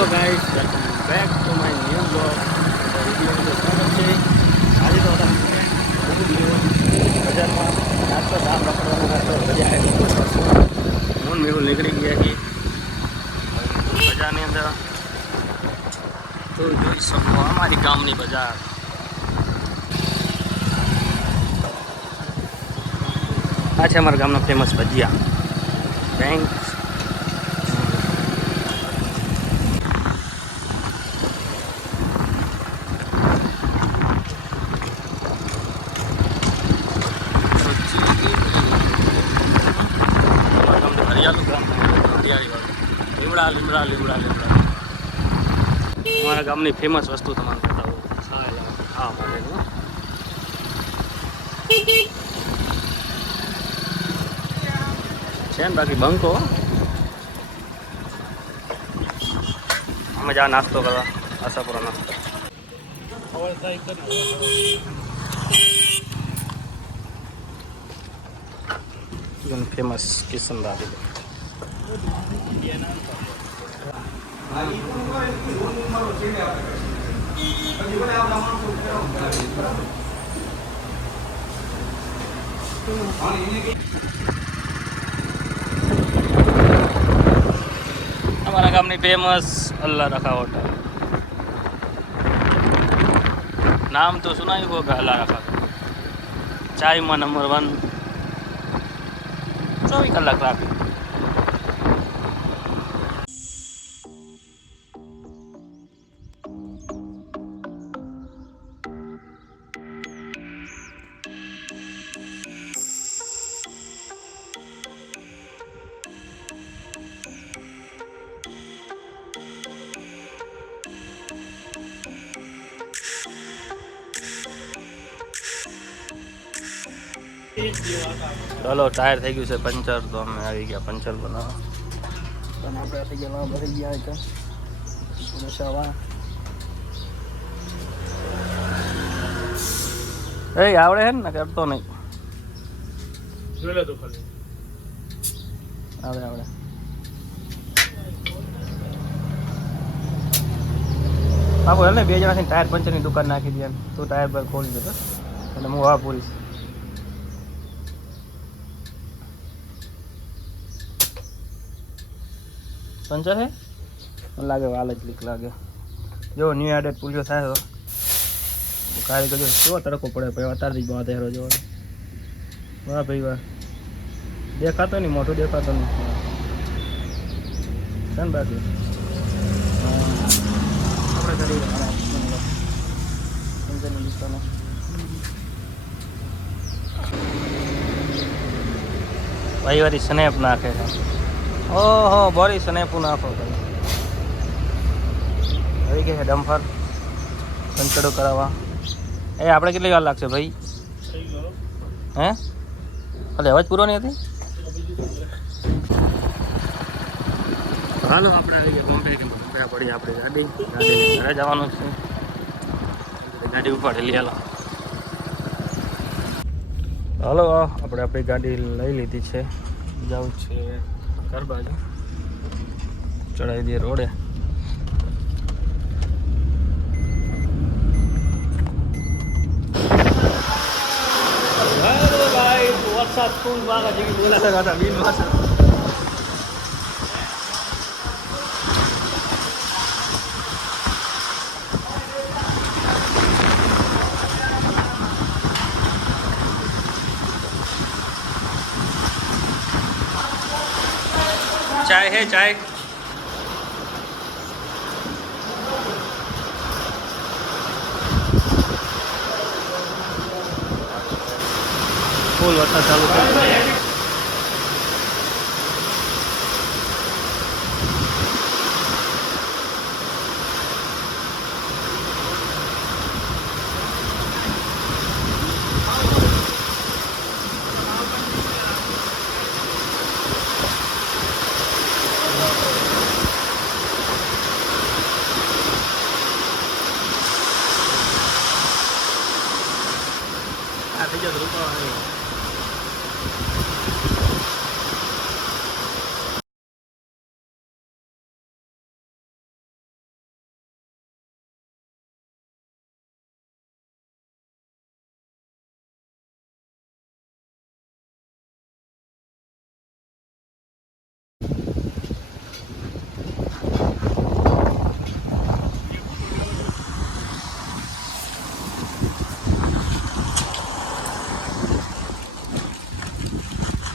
Hello guys, welcome back to my new blog. વિડીયોની સ્વાગત છે. આજે તો બજારમાં નાસ્તો દામ પકડવાનો નાસ્તો બજાર હું મેહુલ નીકળી ગયા છીએ બજારની અંદર. તો જોઈ શકો અમારી ગામની બજાર. આ છે અમારા ગામના ફેમસ ભજીયા બેંક. લીમડા લીમડા લીમડા લીમડા અમારા ગામની ફેમસ વસ્તુ તમારે બતાવું હા માટેનું છે ને. બાકી બંકો અમે જા નાસ્તો કરવા આશાપુરા નાસ્તો ફેમસ કિશન દાદી. અમારા ગામની ફેમસ અલ્લાહ રખા હોટલ. નામ તો સુનાયું હોगा अल्लाह रखा. ચાયમાં નંબર 1, 24 કલાક રાખે. ચાલો ટાયર થઈ ગયું છે પંચર, તો અમે આવી ગયા પંચર બનાવવા. અને આપણે થઈ ગયા ભરી ગયા છે એ આવડે હે ને કરતો નહીં. આવડે આવડે. બાપુ ને 2 જણાથી ટાયર પંચરની દુકાન નાખી દે. તું ટાયર પર ખોલી દેતો અને હું આ પૂરીશ. પંચર હે લાગે વાલ જ લીક લાગે. જો ન્યૂ એડેડ પુલિયો થાય તો કારીગર જો કેવો તડકો પડે ભાઈ. અત્યારથી બહાર હેરો જોવાનો. વાહ ભાઈ વાહ. દેખાતો નહીં, મોટું દેખાતો નહીં છે ને. બાકી આપણે કરી ભાઈ વારી સ્નેપ નાખે છે. ઓહો બોરી સ્નેપ નાખો ભાઈ. આવી ગયા છે ડમ્ફર પંચડો કરાવવા. એ આપણે કેટલી વાર લાગશે ભાઈ? હે એટલે અવાજ પૂરો નહીં હતી. હાલો આપણે આવી ગયા બોમ્બે. પડી આપણી ગાડી ઘરે જવાનું છે. ગાડી ઉપાડેલી. હાલો આપણે આપણી ગાડી લઈ લીધી છે. જવું છે ઘર બાજુ. ચડાવી દઈએ રોડે. વરસાદ ફૂલ બાગા જેવી બોલા હતા બિન વરસાદ. चाय है चाय. फूल वरसाद चालू कर થઈ ગયો.